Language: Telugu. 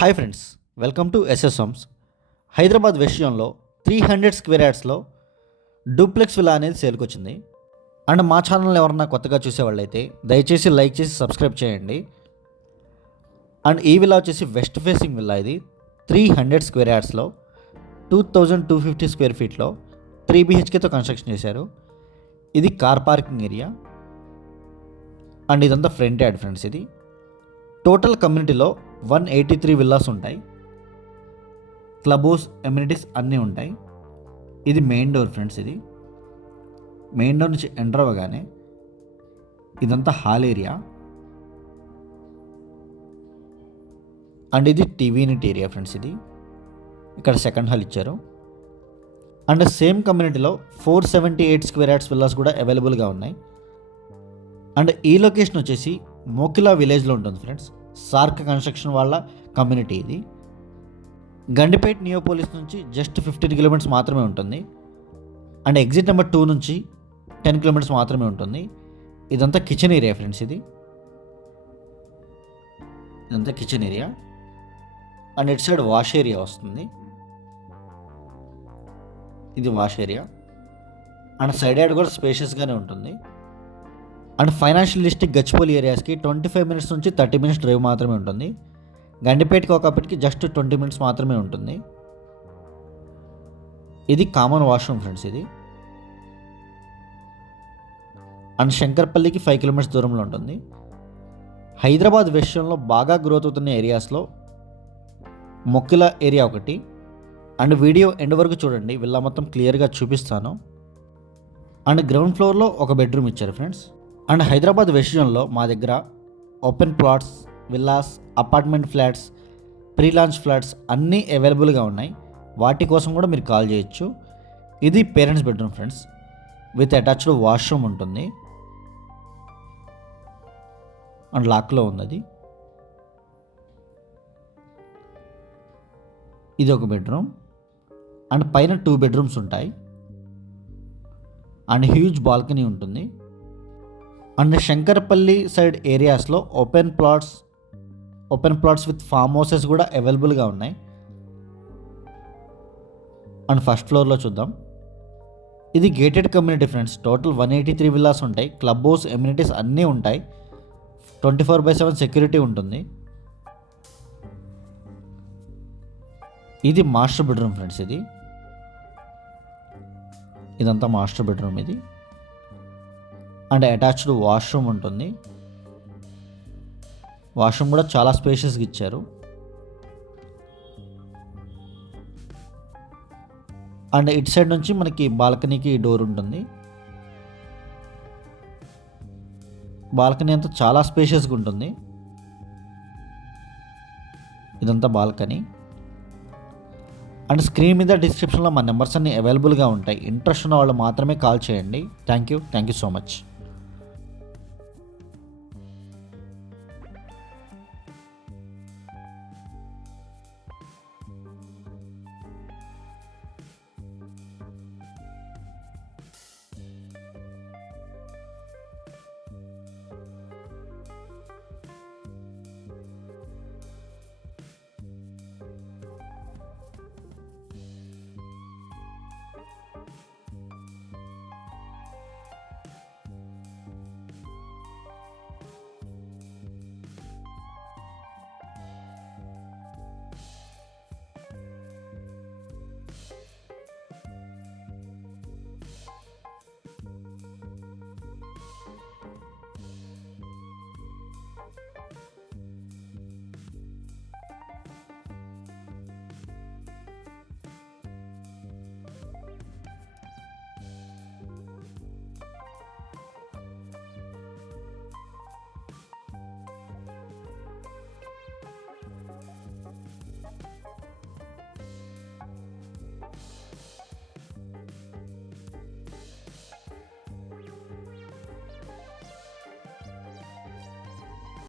Hi friends, welcome to S S homes. Hyderabad విషయంలో 300 స్క్వేర్ యార్డ్స్లో డూప్లెక్స్ విలా అనేది సేల్కి వచ్చింది. అండ్ మా ఛానల్ ఎవరన్నా కొత్తగా చూసేవాళ్ళైతే దయచేసి లైక్ చేసి సబ్స్క్రైబ్ చేయండి. అండ్ ఈ విలా వచ్చేసి వెస్ట్ ఫేసింగ్ విలా. ఇది 300 స్క్వేర్ యార్డ్స్లో 2250 స్క్వేర్ ఫీట్లో 3 BHKతో కన్స్ట్రక్షన్ చేశారు. ఇది కార్ పార్కింగ్ ఏరియా అండ్ ఇదంతా ఫ్రంట్ యార్డ్ ఫ్రెండ్స్. ఇది టోటల్ కమ్యూనిటీలో 183 విల్లాస్ ఉంటాయి. క్లబ్ హౌస్ ఎమ్యూనిటీస్ అన్నీ ఉంటాయి. ఇది మెయిన్ డోర్ ఫ్రెండ్స్. ఇది మెయిన్ డోర్ నుంచి ఎంటర్ అవ్వగానే ఇదంతా హాల్ ఏరియా అండ్ ఇది టీవీ యూనిట్ ఏరియా ఫ్రెండ్స్. ఇది ఇక్కడ సెకండ్ హాల్ ఇచ్చారు. అండ్ సేమ్ కమ్యూనిటీలో 478 స్క్వేర్ యార్డ్స్ విల్లాస్ కూడా అవైలబుల్గా ఉన్నాయి. అండ్ ఈ లొకేషన్ వచ్చేసి మోకిలా విలేజ్లో ఉంటుంది ఫ్రెండ్స్. సార్క్ కన్స్ట్రక్షన్ వాళ్ళ కమ్యూనిటీ ఇది. గండిపేట్ నియోపోలిస్ నుంచి జస్ట్ 15 కిలోమీటర్స్ మాత్రమే ఉంటుంది. అండ్ ఎగ్జిట్ నెంబర్ 2 నుంచి 10 కిలోమీటర్స్ మాత్రమే ఉంటుంది. ఇదంతా కిచెన్ ఏరియా ఫ్రెండ్స్. ఇదంతా కిచెన్ ఏరియా అండ్ ఇటు సైడ్ వాష్ ఏరియా వస్తుంది. ఇది wash area and side yard కూడా స్పేషియస్గానే ఉంటుంది. అండ్ ఫైనాన్షియల్ డిస్ట్రిక్ట్ గచ్చిబౌలి ఏరియాస్కి 25 మినిట్స్ నుంచి 30 మినిట్స్ డ్రైవ్ మాత్రమే ఉంటుంది. గండిపేటకి ఒకప్పటికి జస్ట్ 20 మినిట్స్ మాత్రమే ఉంటుంది. ఇది కామన్ వాష్రూమ్ ఫ్రెండ్స్. ఇది అండ్ శంకర్పల్లికి 5 కిలోమీటర్స్ దూరంలో ఉంటుంది. హైదరాబాద్ విషయంలో బాగా గ్రోత్ అవుతున్న ఏరియాస్లో మొక్కిల ఏరియా ఒకటి. అండ్ వీడియో ఎండ్ వరకు చూడండి, విల్లా మొత్తం క్లియర్గా చూపిస్తాను. అండ్ గ్రౌండ్ ఫ్లోర్లో ఒక బెడ్రూమ్ ఇచ్చారు ఫ్రెండ్స్. అండ్ హైదరాబాద్ విషయంలో మా దగ్గర open plots, villas, apartment flats, pre launch flats అన్నీ అవైలబుల్గా ఉన్నాయి. వాటి కోసం కూడా మీరు కాల్ చేయొచ్చు. ఇది parents bedroom friends, with attached washroom ఉంటుంది అండ్ లాక్లో ఉన్నది. ఇది ఒక బెడ్రూమ్ అండ్ పైన 2 బెడ్రూమ్స్ ఉంటాయి అండ్ హ్యూజ్ బాల్కనీ ఉంటుంది. అండ్ శంకర్పల్లి సైడ్ ఏరియాస్లో open plots with form houses కూడా అవైలబుల్గా ఉన్నాయి. అండ్ ఫస్ట్ ఫ్లోర్లో చూద్దాం. ఇది gated community friends. Total 183 villas ఉంటాయి. క్లబ్ హౌస్ ఎమ్యూనిటీస్ అన్నీ ఉంటాయి. 24/7 సెక్యూరిటీ ఉంటుంది. ఇది మాస్టర్ బెడ్రూమ్ ఫ్రెండ్స్. ఇదంతా మాస్టర్ బెడ్రూమ్. ఇది అండ్ అటాచ్డ్ వాష్రూమ్ ఉంటుంది. వాష్రూమ్ కూడా చాలా స్పేషియస్గా ఇచ్చారు. అండ్ ఇటు సైడ్ నుంచి మనకి బాల్కనీకి డోర్ ఉంటుంది. బాల్కనీ అంతా చాలా స్పేషియస్గా ఉంటుంది. ఇదంతా బాల్కనీ. అండ్ స్క్రీన్ మీద డిస్క్రిప్షన్లో మా నెంబర్స్ అన్నీ అవైలబుల్గా ఉంటాయి. ఇంట్రెస్ట్ ఉన్న వాళ్ళు మాత్రమే కాల్ చేయండి. Thank you so much.